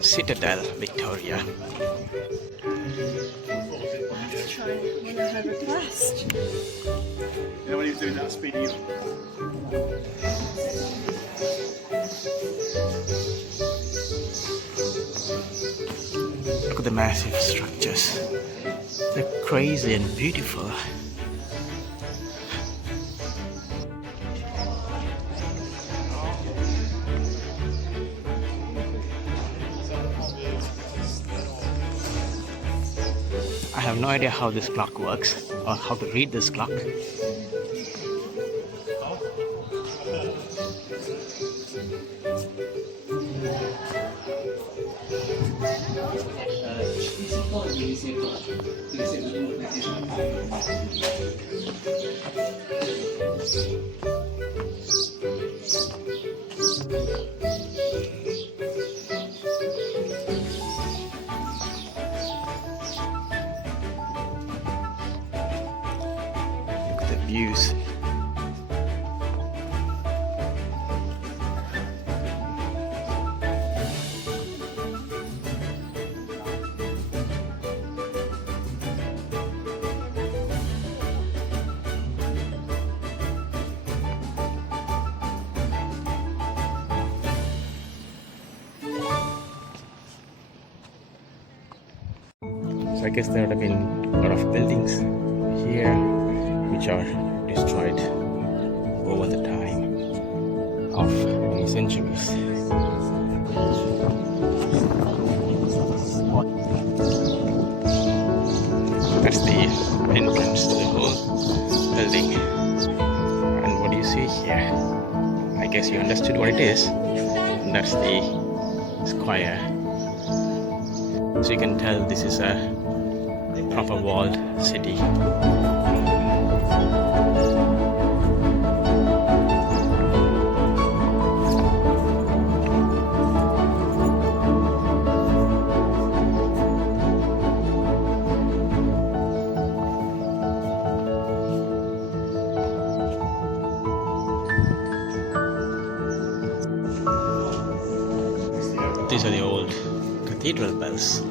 Citadel, Victoria. Try one of her request. You know when he was doing that speedy up? Look at the massive structures. They're crazy and beautiful. I have no idea how this clock works or how to read this clock. Look at the views. So I guess there would have been a lot of buildings here which are destroyed over the time of many centuries. That's the entrance to the whole building. And what do you see here? I guess you understood what it is. That's the square. So you can tell this is a proper walled city. These are the old cathedral bells.